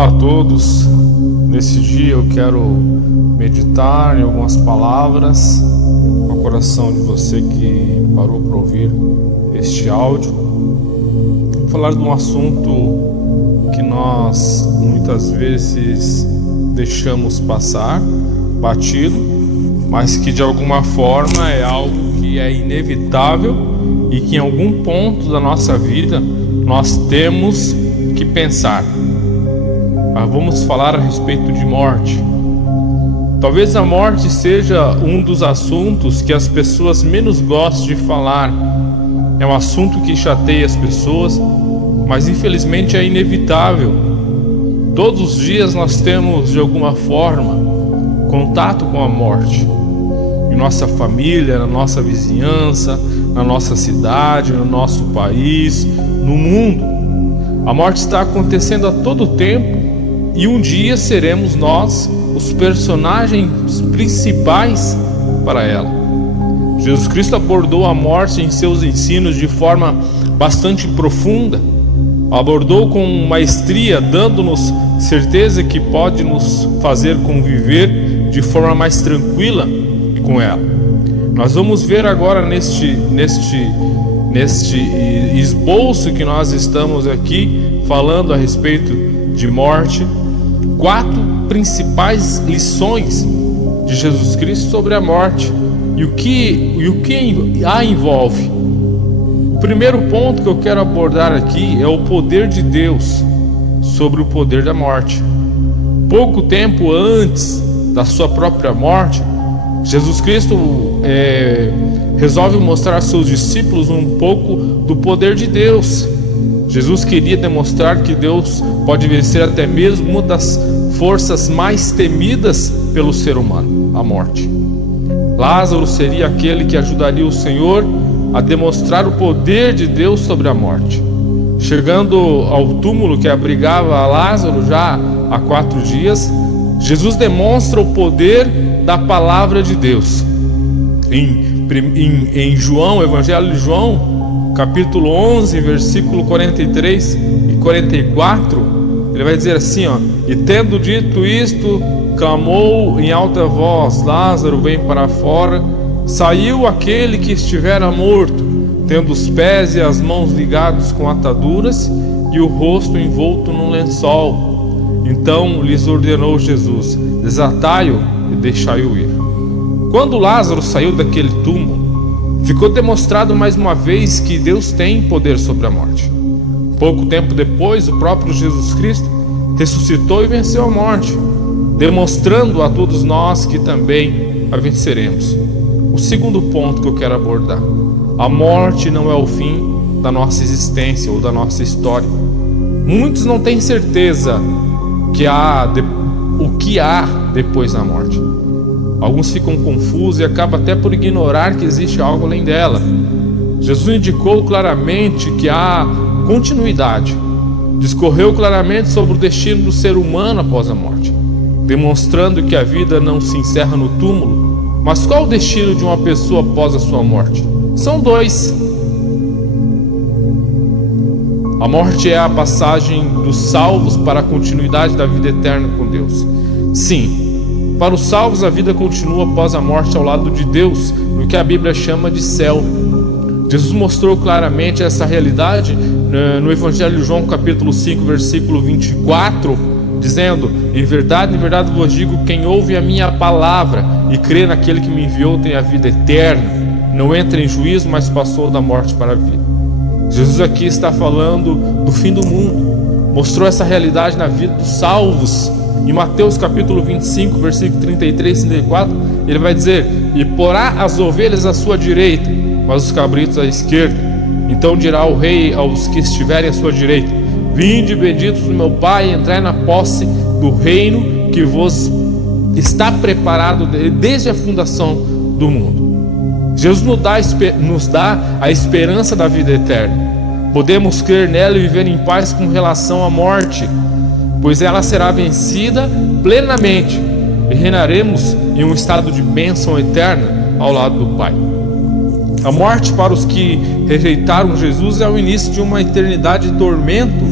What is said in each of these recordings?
Olá a todos. Nesse dia eu quero meditar em algumas palavras no coração de você que parou para ouvir este áudio. Vou falar de um assunto que nós muitas vezes deixamos passar batido, mas que de alguma forma é algo que é inevitável e que em algum ponto da nossa vida nós temos que pensar. Vamos falar a respeito de morte. Talvez a morte seja um dos assuntos que as pessoas menos gostam de falar. É um assunto que chateia as pessoas, mas infelizmente é inevitável. Todos os dias nós temos de alguma forma contato com a morte. Em nossa família, na nossa vizinhança, na nossa cidade, no nosso país, no mundo. A morte está acontecendo a todo tempo. E um dia seremos nós os personagens principais para ela. Jesus Cristo abordou a morte em seus ensinos de forma bastante profunda. Abordou com maestria, dando-nos certeza que pode nos fazer conviver de forma mais tranquila com ela. Nós vamos ver agora neste esboço que nós estamos aqui falando a respeito de morte, 4 principais lições de Jesus Cristo sobre a morte e o que a envolve. O primeiro ponto que eu quero abordar aqui é o poder de Deus sobre o poder da morte. Pouco tempo antes da sua própria morte, Jesus Cristo resolve mostrar aos seus discípulos um pouco do poder de Deus. Jesus queria demonstrar que Deus pode vencer até mesmo uma das forças mais temidas pelo ser humano, a morte. Lázaro seria aquele que ajudaria o Senhor a demonstrar o poder de Deus sobre a morte. Chegando ao túmulo que abrigava Lázaro já há 4 dias, Jesus demonstra o poder da palavra de Deus. Em João, Evangelho de João, capítulo 11, versículo 43 e 44, ele vai dizer assim, e tendo dito isto, clamou em alta voz, Lázaro, vem para fora. Saiu aquele que estivera morto, tendo os pés e as mãos ligados com ataduras e o rosto envolto num lençol. Então lhes ordenou Jesus, desatai-o e deixai-o ir. Quando Lázaro saiu daquele túmulo, ficou demonstrado mais uma vez que Deus tem poder sobre a morte. Pouco tempo depois, o próprio Jesus Cristo ressuscitou e venceu a morte, demonstrando a todos nós que também a venceremos. O segundo ponto que eu quero abordar: a morte não é o fim da nossa existência ou da nossa história. Muitos não têm certeza o que há depois da morte. Alguns ficam confusos e acabam até por ignorar que existe algo além dela. Jesus indicou claramente que há continuidade. Discorreu claramente sobre o destino do ser humano após a morte, demonstrando que a vida não se encerra no túmulo. Mas qual o destino de uma pessoa após a sua morte? São 2. A morte é a passagem dos salvos para a continuidade da vida eterna com Deus. Sim, para os salvos a vida continua após a morte ao lado de Deus, no que a Bíblia chama de céu. Jesus mostrou claramente essa realidade no Evangelho de João, capítulo 5, versículo 24, dizendo, em verdade vos digo, quem ouve a minha palavra e crê naquele que me enviou tem a vida eterna, não entra em juízo, mas passou da morte para a vida. Jesus aqui está falando do fim do mundo, mostrou essa realidade na vida dos salvos. Em Mateus capítulo 25, versículo 33 e 34, ele vai dizer, e porá as ovelhas à sua direita, mas os cabritos à esquerda. Então dirá o rei aos que estiverem à sua direita, vinde benditos do meu Pai, entrai na posse do reino que vos está preparado desde a fundação do mundo. Jesus nos dá a esperança da vida eterna. Podemos crer nela e viver em paz com relação à morte, pois ela será vencida plenamente e reinaremos em um estado de bênção eterna ao lado do Pai. A morte para os que rejeitaram Jesus é o início de uma eternidade de tormento,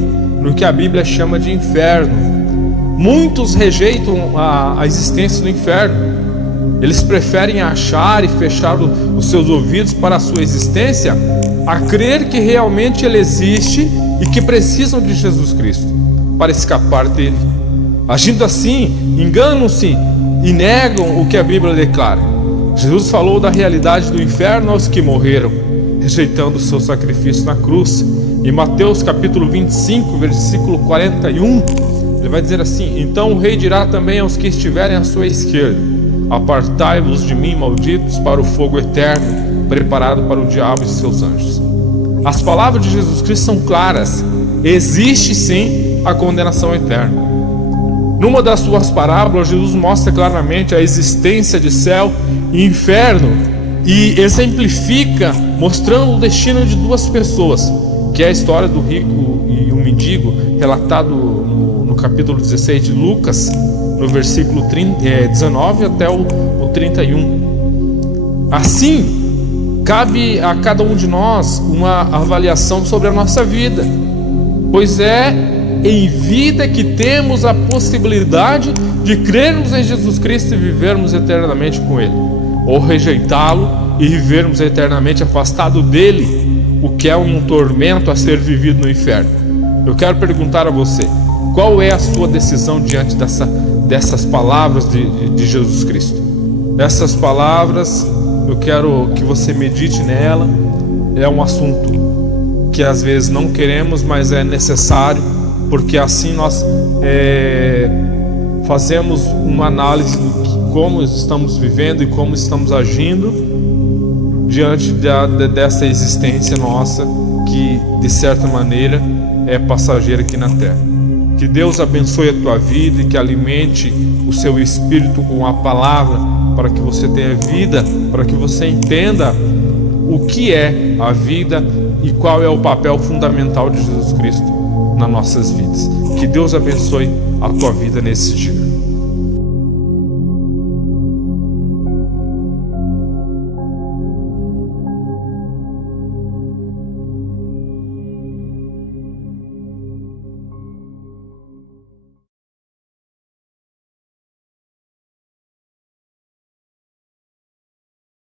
no que a Bíblia chama de inferno. Muitos rejeitam a existência do inferno. Eles preferem achar e fechar os seus ouvidos para a sua existência, a crer que realmente ele existe e que precisam de Jesus Cristo para escapar dele. Agindo assim, enganam-se e negam o que a Bíblia declara. Jesus falou da realidade do inferno aos que morreram, rejeitando o seu sacrifício na cruz. Em Mateus capítulo 25, versículo 41, ele vai dizer assim: então o rei dirá também aos que estiverem à sua esquerda: apartai-vos de mim, malditos, para o fogo eterno, preparado para o diabo e seus anjos. As palavras de Jesus Cristo são claras. Existe sim a condenação eterna. Numa das suas parábolas, Jesus mostra claramente a existência de céu e inferno e exemplifica, mostrando o destino de duas pessoas, que é a história do rico e o mendigo, relatado no capítulo 16 de Lucas, no versículo 19 até o 31. Assim, cabe a cada um de nós uma avaliação sobre a nossa vida, pois é em vida que temos a possibilidade de crermos em Jesus Cristo e vivermos eternamente com Ele, ou rejeitá-lo e vivermos eternamente afastado dele, o que é um tormento a ser vivido no inferno. Eu quero perguntar a você: qual é a sua decisão diante dessas palavras de Jesus Cristo? Essas palavras, eu quero que você medite nela. É um assunto que às vezes não queremos, mas é necessário, porque assim nós fazemos uma análise de como estamos vivendo e como estamos agindo diante dessa existência nossa, que de certa maneira é passageira aqui na terra. Que Deus abençoe a tua vida e que alimente o seu espírito com a palavra, para que você tenha vida, para que você entenda o que é a vida e qual é o papel fundamental de Jesus Cristo nas nossas vidas. Que Deus abençoe a tua vida nesse dia.